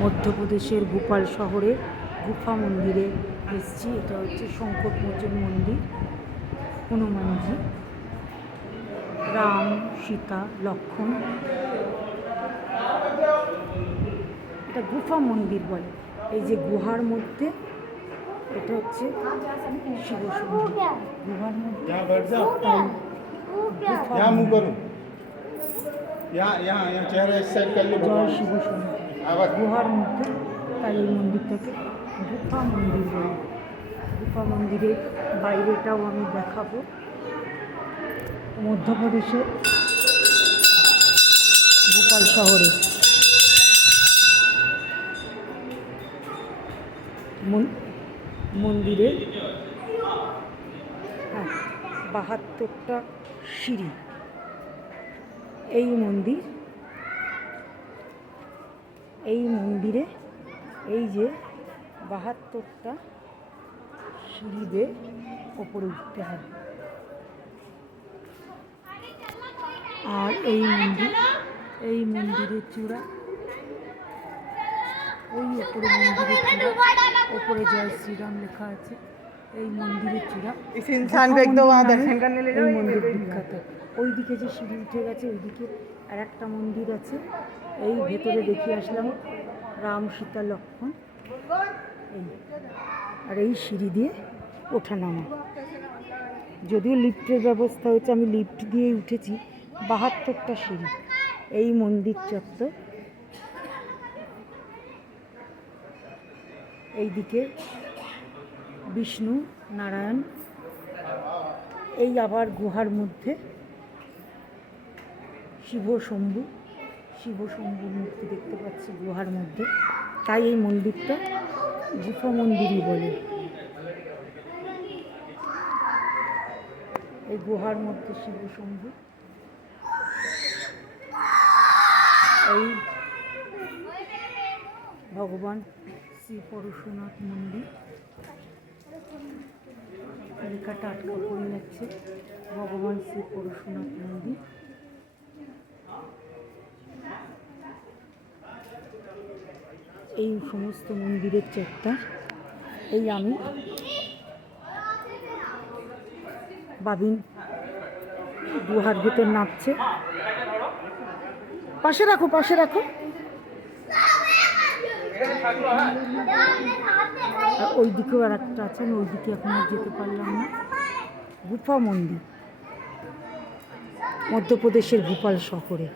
মধ্যপ্রদেশের ভোপাল শহরে গুফা মন্দিরে এসেছি। এটা হচ্ছে সংকটমোচন মন্দির। হনুমানজি, রাম, সীতা, লক্ষ্মণ। এটা গুফা মন্দির বলে। এই যে গুহার মধ্যে, এটা হচ্ছে শিব মন্দির। গুহার মধ্যে জয় শিব সন্ধি। গুহার মধ্যে, তাই এই মন্দিরটাকে গুফা মন্দির বলে। গুফা মন্দিরের বাইরেটাও আমি দেখাবো। মধ্যপ্রদেশের ভোপাল শহরে মন্দিরে 72টা সিঁড়ি। এই মন্দিরে এই যে 72টা সিঁড়ি বেয়ে ওপরে উঠতে হয়। আর এই মন্দিরের চূড়া, ওই ওপরে মন্দিরের চূড়া, ওপরে জয় শ্রীরাম লেখা আছে। এই মন্দিরের চূড়া, এই মন্দির বিখ্যাত। ওইদিকে যে সিঁড়ি উঠে গেছে, ওইদিকে আর একটা মন্দির আছে। এই ভেতরে দেখে আসলাম রাম, সীতা, লক্ষ্মণ। আর এই সিঁড়ি দিয়ে ওঠা নামা। যদিও লিফটের ব্যবস্থা হয়েছে, আমি লিফট দিয়েই উঠেছি। 72টা সিঁড়ি। এই মন্দির চত্বর। এইদিকে বিষ্ণু, নারায়ণ। এই আবার গুহার মধ্যে শিব শম্ভুর মূর্তি দেখতে পাচ্ছি গুহার মধ্যে। তাই এই মন্দিরটা গুফা মন্দিরই বলে। এই গুহার মধ্যে শিব শম্ভু। এই ভগবান শ্রী পরশুনাথ মন্দির। লেখাটা আটকা পড়ে যাচ্ছে, ভগবান শ্রী পরশুনাথ মন্দির। এই সমস্ত মন্দিরের চত্বর। এই আমি বাবিন গুহার ভেতর নামছে। পাশে রাখো। ওই দিকেও আর একটা আছে, আমি ওই দিকে এখন আর যেতে পারলাম না। গুফা মন্দির মধ্যপ্রদেশের ভোপাল শহরে।